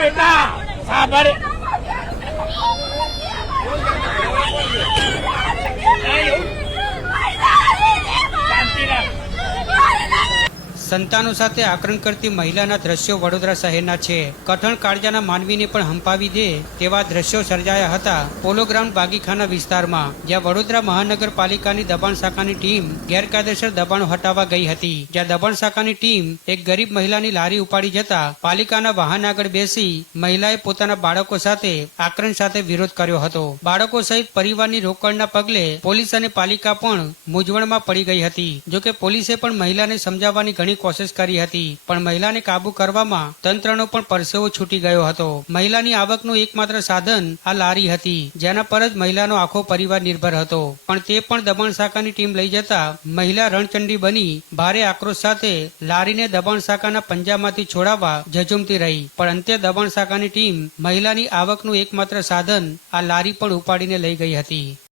બેટા સાબર સંતાનો સાથે આક્રમણ કરતી મહિલાના દ્રશ્યો વડોદરા શહેરના છે. કઠણ કાળજાના માનવીને પણ હંપાવી દે તેવા દ્રશ્યો સર્જાયા હતા પોલો ગ્રાઉન્ડ બાગીખાના વિસ્તારમાં, જ્યાં વડોદરા મહાનગરપાલિકાની દબાણ શાખાની ટીમ ગેરકાયદેસર દબાણો હટાવવા ગઈ હતી. જ્યાં દબાણ શાખાની ટીમ એક ગરીબ મહિલાની લારી ઉપાડી જતા પાલિકાના વાહન આગળ બેસી મહિલાએ પોતાના બાળકો સાથે આક્રમણ સાથે વિરોધ કર્યો હતો. બાળકો સહિત પરિવારની રોકડના પગલે પોલીસ અને પાલિકા પણ મૂંઝવણમાં પડી ગઈ હતી. જોકે પોલીસે પણ મહિલાને સમજાવવાની ઘણી કોશિશ કરી હતી, પણ મહિલાને કાબુ કરવામાં તંત્રનો પણ પરસેવો છૂટી ગયો હતો. મહિલાની આવકનું એકમાત્ર સાધન આ લારી હતી, જેના પર જ મહિલાનો આખો પરિવાર નિર્ભર હતો. પણ તે પણ દબાણ શાખાની ટીમ લઈ જતા મહિલા રણચંડી બની ભારે આક્રોશ સાથે લારીને દબાણ શાખાના પંજામાંથી છોડાવવા ઝઝુમતી રહી. પણ અંતે દબાણ શાખાની ટીમ મહિલાની આવકનું એકમાત્ર સાધન આ લારી પણ ઉપાડીને લઈ ગઈ હતી.